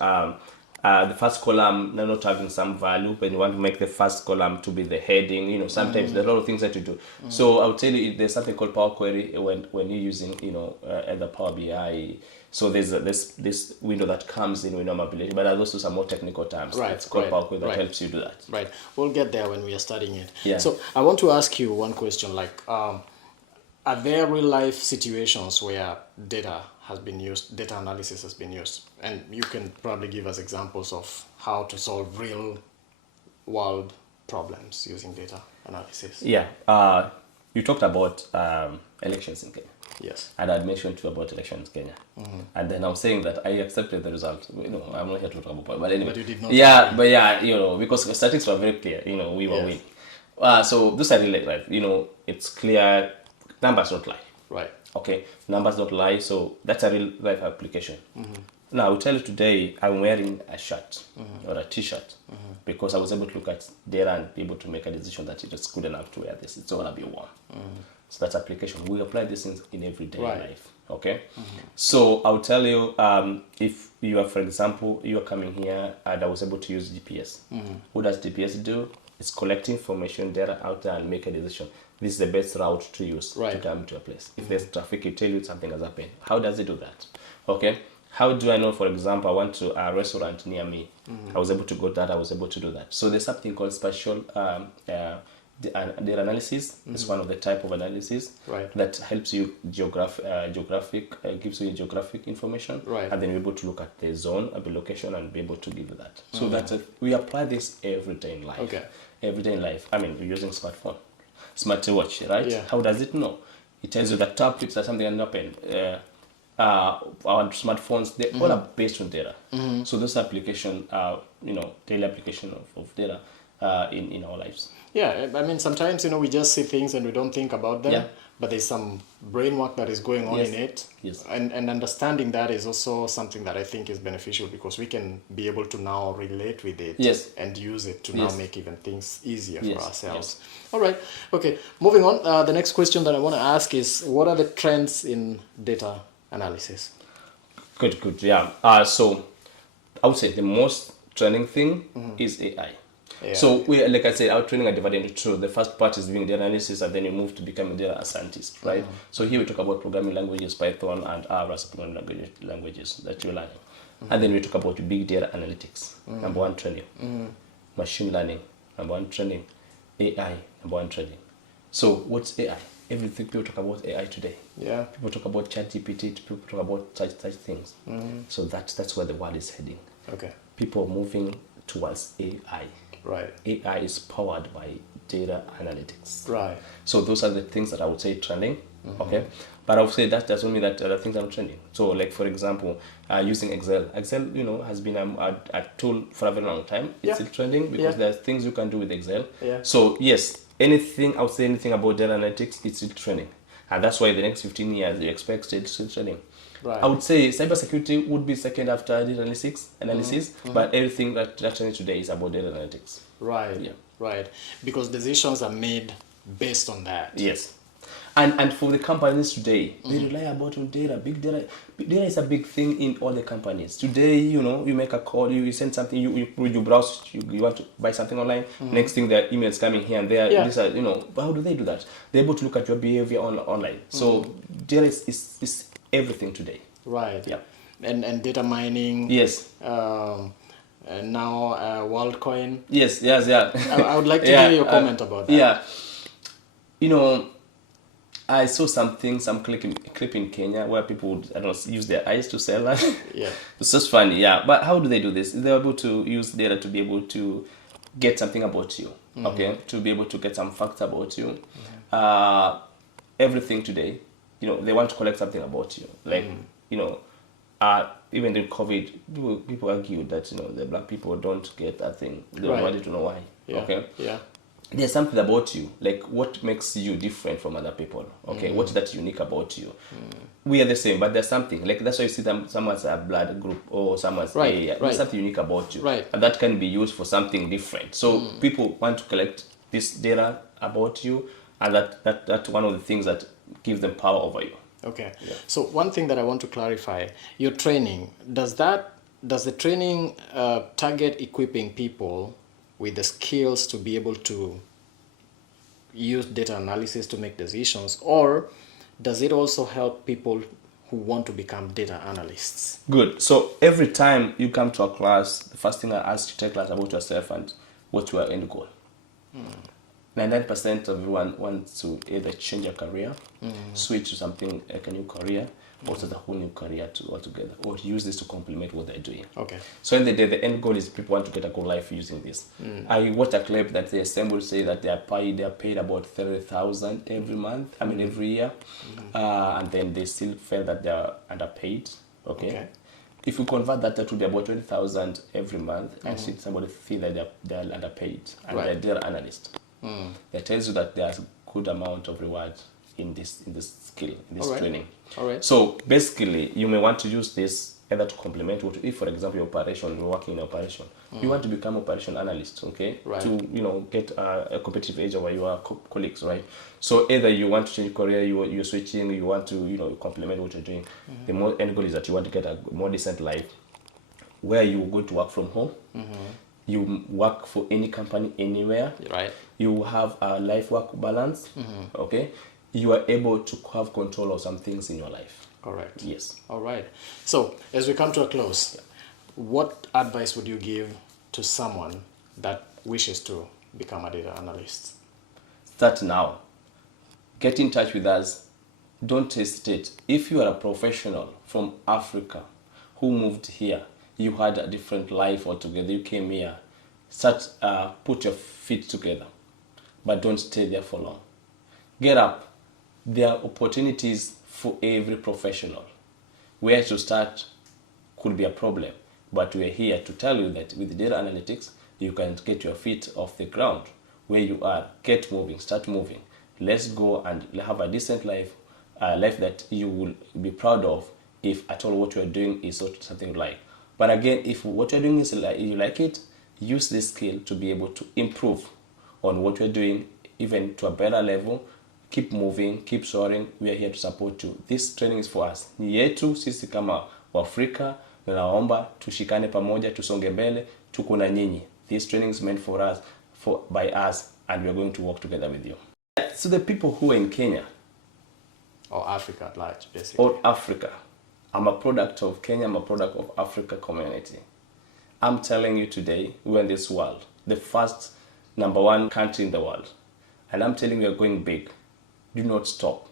the first column not having some value, but you want to make the first column to be the heading. Sometimes there's a lot of things that you do. So I would tell you, there's something called Power Query when you're using either Power BI. So there's this window that comes in with manipulation, but there's also some more technical terms. Right. It's called Power Query that helps you do that. Right. We'll get there when we are studying it. Yeah. So I want to ask you one question, like are there real life situations where data has been used, data analysis has been used? And you can probably give us examples of how to solve real world problems using data analysis. Yeah. You talked about elections in Kenya. Yes. And I mentioned too about elections in Kenya. And then I'm saying that I accepted the result. I'm not here to talk about it, but anyway. But you did not. Yeah, but yeah, because the statistics were very clear. We were winning. So those are really right. It's clear. Numbers don't lie. Right. Okay, numbers don't lie. So that's a real life application. Now I will tell you today I'm wearing a shirt or a T-shirt because I was able to look at data and be able to make a decision that it is good enough to wear this. It's gonna be warm. So that's application. We apply these things in everyday life. Okay. So I'll tell you if you are, for example, you are coming here and I was able to use GPS. What does GPS do? It's collect information, data out there and make a decision. This is the best route to use to come to a place. If there's traffic, it tell you something has happened. How does it do that? Okay. How do I know, for example, I went to a restaurant near me. I was able to go that, I was able to do that. So there's something called spatial data analysis. It's one of the type of analysis that helps you geographic, gives you geographic information. And then you're able to look at the zone, the location, and be able to give you that. So that's we apply this every day in life. Okay. Every day in life. I mean, we're using smartphone, smartwatch, right? Yeah. How does it know? It tells you that top it's that something has happened. Our smartphones, they all are based on data. So this application, daily application of data in our lives. Yeah, I mean, sometimes, we just see things and we don't think about them, Yeah. but there's some brain work that is going on in it. Yes. And understanding that is also something that I think is beneficial because we can be able to now relate with it and use it to now make even things easier for ourselves. All right. Okay. Moving on. The next question that I want to ask is, what are the trends in data analysis? Good. Yeah. So I would say the most trending thing is AI. Yeah. So we, like I said, our training are divided into two. The first part is doing data analysis, and then you move to becoming data scientist, right? So here we talk about programming languages, Python, and other programming languages that you're learning. And then we talk about big data analytics, number one training, machine learning, number one training, AI, number one training. So what's AI? Everything people talk about AI today. Yeah. People talk about ChatGPT. People talk about such things. So that's where the world is heading. Okay. People are moving towards AI. Right. AI is powered by data analytics. Right. So those are the things that I would say trending. Okay. But I would say that doesn't mean that other things are trending. So, like for example, using Excel. Excel, has been a tool for a very long time. It's still trending because there's things you can do with Excel. Yeah. So yes, I would say anything about data analytics, it's still trending, and that's why the next 15 years you expect it still trending. Right. I would say cybersecurity would be second after data analysis, but everything that's trending today is about data analytics. Right. Yeah. Right. Because decisions are made based on that. Yes. And for the companies today, they rely about on data. Big data. Data is a big thing in all the companies. Today, you make a call, you send something, you browse, you want to buy something online. Next thing, there are emails coming here and there. Yeah. These are, but how do they do that? They're able to look at your behavior online. So data is everything today. Right. Yeah. And data mining. Yes. And now WorldCoin. Yes. Yeah. I would like to hear your comment about that. Yeah. I saw some clip in Kenya where people would, use their eyes to sell that. Yeah. It's just funny, yeah. But how do they do this? They're able to use data to be able to get something about you, okay? To be able to get some facts about you. Everything today, they want to collect something about you. Like, even in COVID, people argued that, the black people don't get that thing. They wanted to know why, okay? Yeah. There's something about you, like what makes you different from other people, okay? What's that unique about you? We are the same, but there's something, like that's why you see someone's a blood group or someone's there's something unique about you. Right. And that can be used for something different. So people want to collect this data about you, and that's one of the things that gives them power over you. Okay. Yeah. So one thing that I want to clarify, your training, does the training target equipping people with the skills to be able to use data analysis to make decisions, or does it also help people who want to become data analysts? Good. So every time you come to a class, the first thing I ask you, tell class about yourself and what's your end goal. 99% of everyone wants to either change a career, switch to something like a new career, or start a whole new career altogether, or use this to complement what they're doing. Okay. So in the day, the end goal is people want to get a good life using this. I watched a clip that the assembly say that they are paid about 30,000 every month. I mean every year, and then they still feel that they are underpaid. Okay. If you convert that to be about 20,000 every month, and see somebody feel that they are underpaid, and they're analyst. That tells you that there's a good amount of reward in this skill, in this training. All right. So basically, you may want to use this either to complement what, if for example your operation, you're working in operation, you want to become operation analyst, okay? Right. To get a competitive edge over your colleagues, right? So either you want to change career, you're switching, you want to complement what you're doing. The more end goal is that you want to get a more decent life, where you go to work from home. You work for any company anywhere. Right. You have a life-work balance. Okay. You are able to have control of some things in your life. Correct. Yes. All right. So as we come to a close, what advice would you give to someone that wishes to become a data analyst? Start now. Get in touch with us. Don't hesitate. If you are a professional from Africa who moved here, you had a different life altogether, you came here, put your feet together, but don't stay there for long. Get up. There are opportunities for every professional. Where to start could be a problem, but we're here to tell you that with data analytics, you can get your feet off the ground where you are. Get moving, start moving. Let's go and have a decent life, a life that you will be proud of if at all what you're doing is something you like. But again, if what you're doing is you like it, use this skill to be able to improve on what you're doing, even to a better level. Keep moving, keep soaring. We are here to support you. This training is for us. Ni yetu sisi kama Waafrika, naomba tushikane pamoja, tusonge mbele, tuko na nyinyi. This training is meant for us, by us, and we are going to work together with you. So the people who are in Kenya, or Africa at large, basically. Or Africa. I'm a product of Kenya, I'm a product of Africa community. I'm telling you today, we're in this world, the first #1 country in the world. And I'm telling you, we're going big. Do not stop.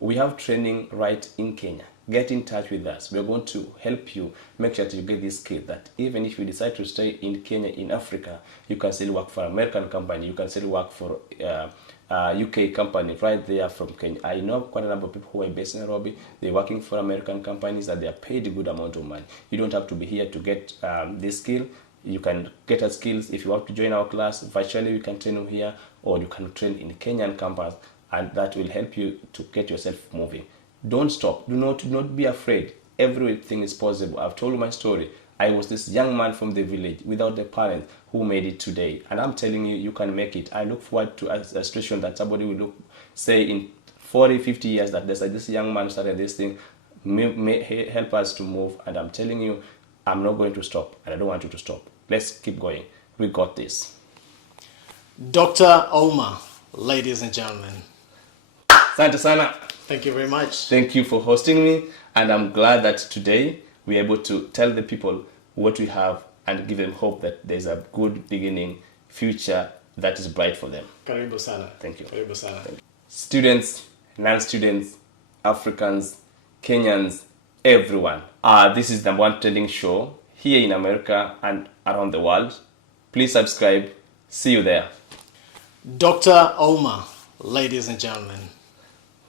We have training right in Kenya. Get in touch with us. We're going to help you make sure that you get this skill, that even if you decide to stay in Kenya, in Africa, you can still work for an American company, you can still work for UK company right there from Kenya. I know quite a number of people who are based in Nairobi. They're working for American companies that they are paid a good amount of money. You don't have to be here to get this skill. You can get our skills. If you want to join our class virtually, you can train you here, or you can train in Kenyan campus, and that will help you to get yourself moving. Don't stop. Do not be afraid. Everything is possible. I've told you my story. I was this young man from the village without a parent who made it today. And I'm telling you, you can make it. I look forward to a situation that somebody will say in 40, 50 years that this young man started this thing, may help us to move. And I'm telling you, I'm not going to stop, and I don't want you to stop. Let's keep going. We got this. Dr. Ouma, ladies and gentlemen. Asante sana. Thank you very much. Thank you for hosting me, and I'm glad that today we're able to tell the people what we have and give them hope that there's a good beginning, future that is bright for them. Karibu sana. Thank you. Karibu sana. Students, non-students, Africans, Kenyans, everyone. This is the #1 trending show here in America and around the world. Please subscribe. See you there. Dr. Ouma, ladies and gentlemen.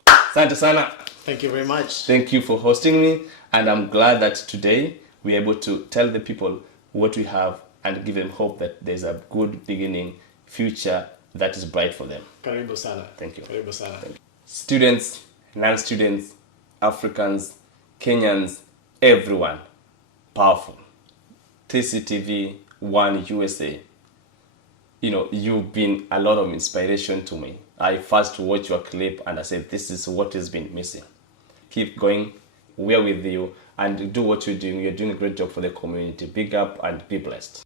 Asante sana. Thank you very much. Thank you for hosting me, and I'm glad that today we're able to tell the people what we have and give them hope that there's a good beginning, future that is bright for them. Karibu sana. Thank you. Karibu sana. Students, non-students, Africans, Kenyans, everyone. Powerful. TCTV 1 USA. You know, you've been a lot of inspiration to me. I first watched your clip and I said, this is what has been missing. Keep going. We're with you and do what you're doing. You're doing a great job for the community. Big up and be blessed.